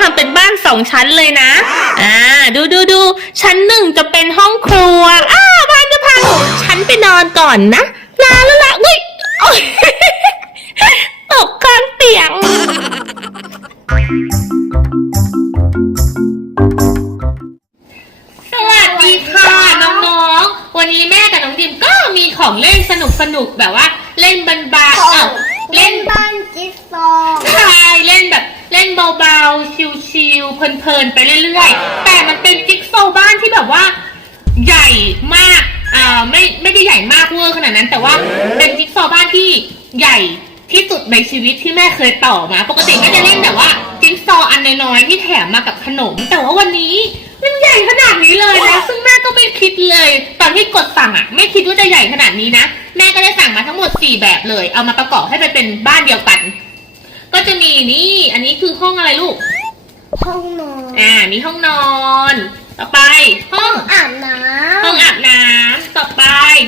ทำเป็นบ้านสองชั้นเลยนะ อ่า ดูดูดู ชั้นหนึ่งจะเป็นห้องครัว อ้าบ้านจะพัง ฉันไปนอนก่อนนะ ลาแล้วละอุ้ย เพลินๆไปเรื่อยๆ แต่มันเป็นจิ๊กโซว์บ้านที่แบบว่า ใหญ่มากอ่าไม่ไม่ได้ใหญ่มากเวอร์ขนาดนั้น แต่ว่าเป็นจิ๊กโซว์บ้านที่ใหญ่ที่สุดในชีวิตที่แม่เคยต่อมา ปกติก็จะเล่นแบบว่าจิ๊กซอว์อันน้อยๆที่แถมมากับขนม แต่ว่าวันนี้มันใหญ่ขนาดนี้เลยนะซึ่งแม่ก็ไม่คิดเลย ตอนที่กดสั่งอะ ไม่คิดว่าจะใหญ่ขนาดนี้นะแม่ก็ได้สั่งมาทั้งหมด4แบบเลย เอามาประกอบให้มันเป็นบ้านเดียวกัน ก็จะมีนี่ อันนี้คือห้องอะไรลูก ห้องนอนอ่า มีห้องนอน ต่อไป ห้องอาบน้ห้องอาบน้ำต่อไป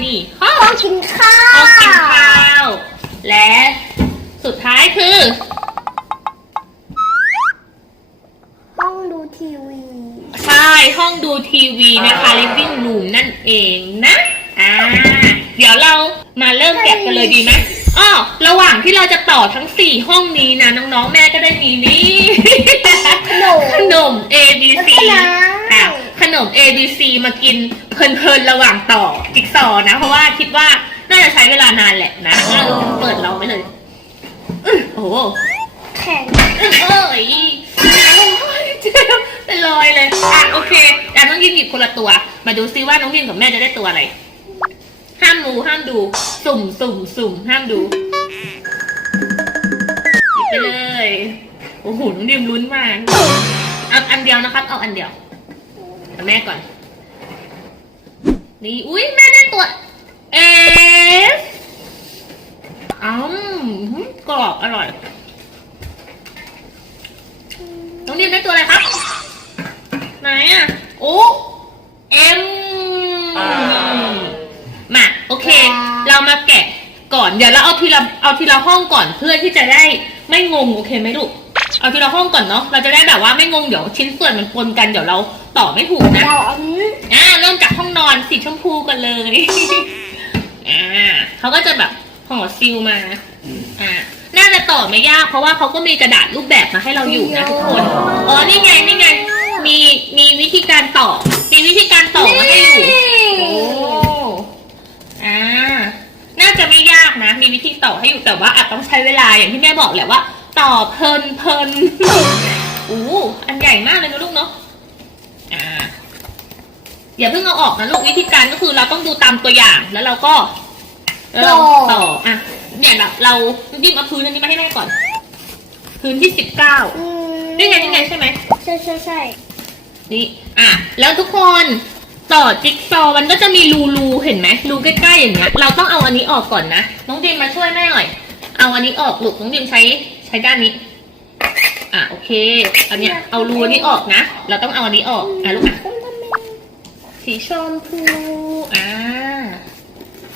นี่ ห้องำห้องกินข้าวห้องกินข้าว และสุดท้ายคือ ห้องดูทีวีใช่ห้องดูทีวีนะคะ living room นั่นเองนะ อ่า เดี๋ยวเรามาเริ่มแกะกันเลยดีไหมอ้อระหว่างที่เราจะต่อทั้ง 4 ห้องนี้นะ น้องๆ แม่ก็ได้มีนี่ข นม ขนม A B C แล้วก็น้ำค่ะขนม A B C มากินเพลินๆระหว่างต่อจิ๊กซอว์นะ เพราะว่าคิดว่าน่าจะใช้เวลานานแหละนะงั้นเราเปิดเราไปเลยอื้อโอ้โหแข็งเอ้ยเจ็บเป็นรอยเลยอะโอเคอะน้องยินหยิบคนละตัว มาดูซิว่าน้องยินกับแม่จะได้ตัวอะไร ห้ามดูห้ามดู สุ่มสุ่มสุ่มห้ามดูหยิบไปเลย โอ้โหน้องดิมลุ้นมากเอาอันเดียวนะครับเอาอันเดียวเอาแม่ก่อน นี่ อุ้ยแม่ได้ตัวเอฟอ้ากรอบอร่อย น้องดิมได้ตัวอะไรครับ ไหนอะ โอ้เอ็มมาโอเค เรามาแกะก่อน เดี๋ยวเราเอาทีละเอาทีละห้องก่อนเพื่อที่จะได้ไม่งงโอเคไหมลูก เอาทีละห้องก่อนเนาะ เราจะได้แบบว่าไม่งงเดี๋ยวชิ้นส่วนมันปนกันเดี๋ยวเราต่อไม่ถูกนะ เราอันนี้อ่าเริ่มจากห้องนอนสีชมพูกันเลย อ่าเขาก็จะแบบห่อซิลมาอ่าน่าจะต่อไม่ยาก เพราะว่าเขาก็มีกระดาษรูปแบบมาให้เราอยู่นะทุกคนอ๋อนี่ไงนี่ไง มีมีวิธีการต่อ มีวิธีการต่อมาให้อยู่ โอ้อ่าน่าจะไม่ยากนะ มีวิธีต่อให้อยู่แต่ว่าอาจต้องใช้เวลาอย่างที่แม่บอกแหละว่า ต่อเพลินเพลินอู้อันใหญ่มากเลยนะลูกเนาะอ่าอย่าเพิ่งเอาออกนะลูกวิธีการก็คือเราต้องดูตามตัวอย่างแล้วเราก็แล้วเราต่ออะเนี่ยเราเราดิมเอาพื้นอันนี้มาให้แม่ก่อน พื้นที่สิบเก้าอืมนี่ไงนี่ไงใช่ไหมใช่ใช่ใช่นี่อะแล้วทุกคนต่อจิ๊กซอว์มันก็จะมีรูรูเห็นไหมรูใกล้ๆอย่างเงี้ยเราต้องเอาอันนี้ออกก่อนนะน้องดิมมาช่วยแม่หน่อยเอาอันนี้ออกลูกน้องดิมใช้ใช้ด้านนี้ อะโอเคเอาเนี้ยเอารูนี้ออกนะ เราต้องเอาอันนี้ออกอะลูกอะสีชมพูอ่า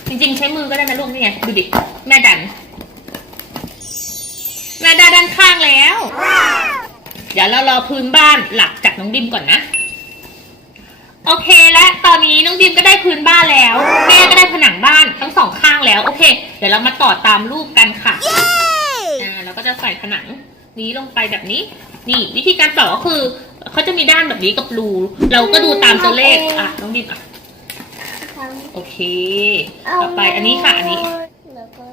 จริงๆ ใช้มือก็ได้นะลูกนี่ไงดูดิแม่ดันแม่ดันด้านข้างแล้ว เดี๋ยวเรารอพื้นบ้านหลักจากน้องดิมก่อนนะโอเคและตอนนี้น้องดิมก็ได้พื้นบ้านแล้ว แม่ก็ได้ผนังบ้านทั้งสองข้างแล้ว โอเค เดี๋ยวเรามาต่อตามรูปกันค่ะ จะใส่ผนังนี้ลงไปแบบนี้ นี่วิธีการต่อก็คือเขาจะมีด้านแบบนี้กับรู เราก็ดูตามตัวเลขอะน้องดิมอะทำโอเค ต่อไปอันนี้ค่ะอันนี้แล้วก็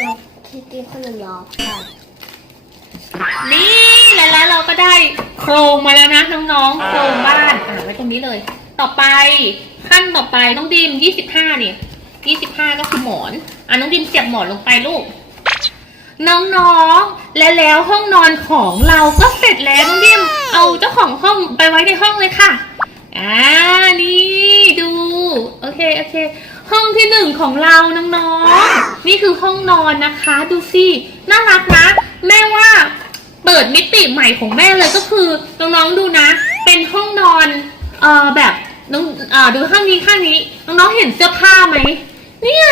เราคิดดีคนละรอบค่ะนี่แล้วแล้วเราก็ได้โครงมาแล้วนะน้องๆโครงบ้านอ่าไว้ตรงนี้เลย ต่อไปขั้นต่อไปน้องดิมยี่สิบห้าเนี่ยยี่สิบห้าก็คือหมอนอะน้องดิมเสียบหมอนลงไปลูก น้องๆ และแล้วห้องนอนของเราก็เสร็จแล้วน้องดิมเอาเจ้าของห้องไปไว้ในห้องเลยค่ะอ่านี่ดูโอเคโอเคห้องที่หนึ่งของเราน้องๆ นี่คือห้องนอนนะคะ ดูสิน่ารักนะแม่ว่าเปิดมิติใหม่ของแม่เลยก็คือน้องๆดูนะ เป็นห้องนอนเอ่อแบบ น้องเอ่อดูข้างนี้ข้างนี้ น้องๆเห็นเสื้อผ้าไหม เนี่ย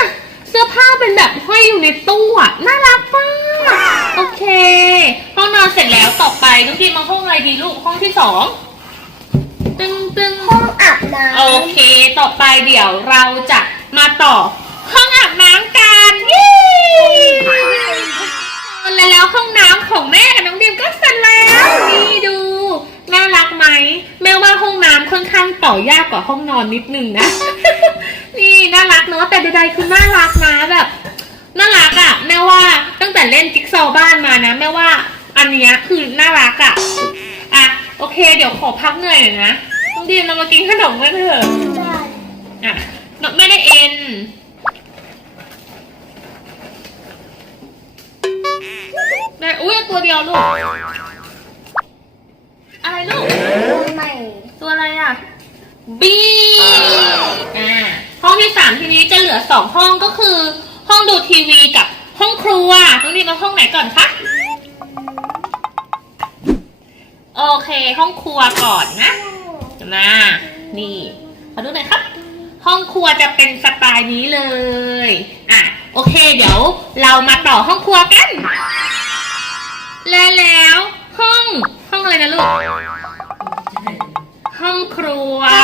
เสื้อผ้าเป็นแบบห้อยอยู่ในตู้อะน่ารักมากโอเคห้องนอนเสร็จแล้วต่อไปน้องดีมาห้องอะไรดีลูกห้องที่สองตึงตึงห้องอาบน้ำโอเค ต่อไปเดี๋ยวเราจะมาต่อห้องอาบน้ำกันเย้แล้วห้องน้ำของแม่กับน้องดิมก็เสร็จแล้วนี่ดู น่ารักไหมแม่ว่าห้องน้ำค่อนข้างต่อยากกว่าห้องนอนนิดนึงนะ นี่น่ารักเนาะแต่ใดๆคือน่ารักนะแบบน่ารักอะ่ะแม่ว่าตั้งแต่เล่นจิ๊กซอว์บ้านมานะแม่ว่าอันเนี้ยคือน่ารักอะ่ะอะโอเค เดี๋ยวขอพักเหนื่อยหน่อยนะต้องดีมเรามากินขนมกันเถอะได้อะไม่ได้เอ็นได้อุ้ยตัวเดียวลูก อะไรลูก ใหม่ตัวอะไรอะบีอ่าห้องที่สามทีนี้จะเหลือสองห้องก็คือ ห้องดูทีวีกับห้องครัวต้องดีมาห้องไหนก่อนคะ โอเค ห้องครัวก่อนนะมา นี่ขอดูหน่อยครับ ห้องครัวจะเป็นสไตล์นี้เลย อะ โอเค เดี๋ยวเรามาต่อห้องครัวกัน และแล้วห้องห้ องอะไรนะลูก ห้องครัวอ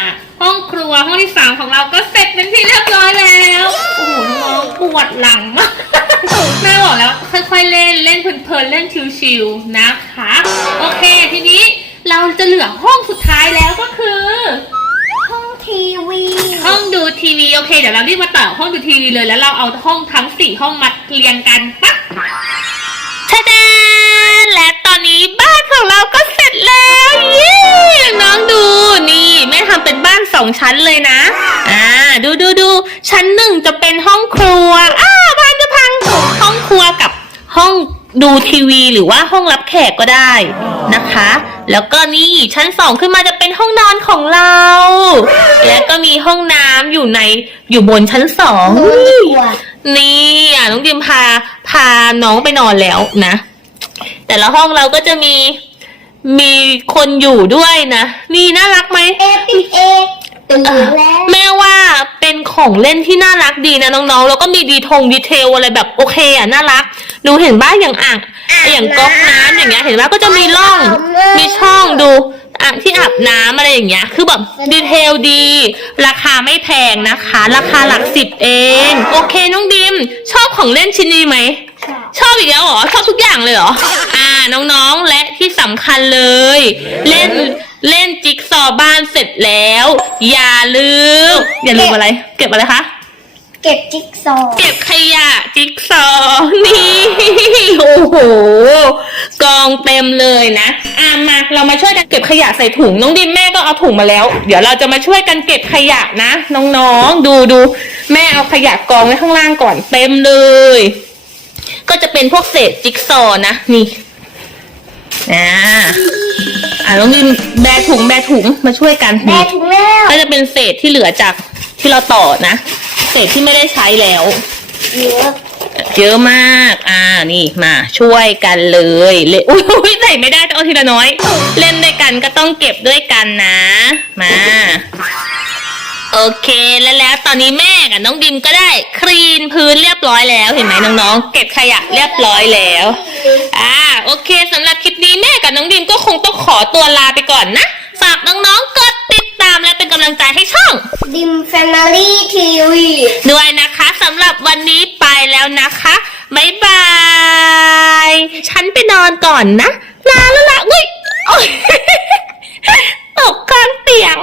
ะห้องครัวห้องที่สามของเราก็เสร็จเป็นที่เรียบร้อยแล้ว โอ้โหน้องๆปวดหลังมากแม่บอกแล้วค่อยๆเล่นเล่นเพลินๆเล่นชิวๆนะคะ โอเคทีนี้เราจะเหลือห้องสุดท้ายแล้วก็คือ ห้องทีวี ห้องดูทีวีโอเคเดี๋ยวเรารีบมาต่อห้องดูทีวีเลยแล้วเราเอาห้องทั้งสี่ห้องมาเรียงกันปะ ของเราก็เสร็จแล้วเย้น้องดูนี่แม่ทำเป็นบ้านสองชั้นเลยนะอ่าดูดูดูชั้นหนึ่งจะเป็นห้องครัวอ้าบ้านจะพังห้องครัวกับห้องดูทีวีหรือว่าห้องรับแขกก็ได้นะคะ แล้วก็นี่ชั้นสองขึ้นมาจะเป็นห้องนอนของเรา และก็มีห้องน้ำอยู่ในอยู่บนชั้นสองนี่อะน้องดิมพาพาน้องไปนอนแล้วนะ แต่ละห้องเราก็จะมี มีคนอยู่ด้วยนะ นี่น่ารักไหมเอปิเอตื่นแล้วแม่ว่าเป็นของเล่นที่น่ารักดีนะน้องๆ แล้วก็มีดีทงดีเทลอะไรแบบโอเคอะน่ารักดูเห็นบ้านอย่างอ่างอย่างก๊อกน้ำอย่างเงี้ยเห็นว่าก็จะมีร่องมีช่องดูอะที่อาบน้ำอะไรอย่างเงี้ย คือแบบดีเทลดี ราคาไม่แพงนะคะ ราคาหลักสิบเอง โอเคน้องดิมชอบ ของเล่นชิ้นนี้ไหม ชอบอีกแล้วเหรอ ชอบทุกอย่างเลยเหรอ อ่า น้องๆ และที่สำคัญเลย เล่นเล่นจิ๊กซอว์บ้านเสร็จแล้ว อย่าลืม อย่าลืมอะไร เก็บอะไรคะ เก็บจิ๊กซอว์เก็บขยะจิ๊กซอว์นี่ โอ้โห กองเต็มเลยนะ อะมา เรามาช่วยกันเก็บขยะใส่ถุง น้องดิมแม่ก็เอาถุงมาแล้ว เดี๋ยวเราจะมาช่วยกันเก็บขยะนะ น้องๆ ดูดู แม่เอาขยะกองไว้ข้างล่างก่อนเต็มเลย ก็จะเป็นพวกเศษจิ๊กซอว์นะนี่อ่าอ่าน้องดิมแบกถุงแบกถุงมาช่วยกันแม่นี่ถึงแล้วก็จะเป็นเศษที่เหลือจากที่เราต่อนะ เศษที่ไม่ได้ใช้แล้ว เยอะเยอะมาก อ่า นี่ มาช่วยกันเลยเลยอุ้ยอุ๊ยใส่ไม่ได้ต้องเอาทีละน้อย เล่นด้วยกันก็ต้องเก็บด้วยกันนะ มา โอเคแล้วแล้วตอนนี้แม่กับน้องดิมก็ได้คลีนพื้นเรียบร้อยแล้วเห็นไหมน้องๆ เก็บขยะเรียบร้อยแล้วอ่าโอเคสำหรับคลิปนี้แม่กับน้องดิมก็คงต้องขอตัวลาไปก่อนนะ ฝากน้องๆกดติดตามและเป็นกำลังใจให้ช่อง ดิมแฟมิลี่ทีวีด้วยนะคะสำหรับวันนี้ไปแล้วนะคะบ๊ายบายฉันไปนอนก่อนนะลาแล้วละอุ้ยตกกลางเตียง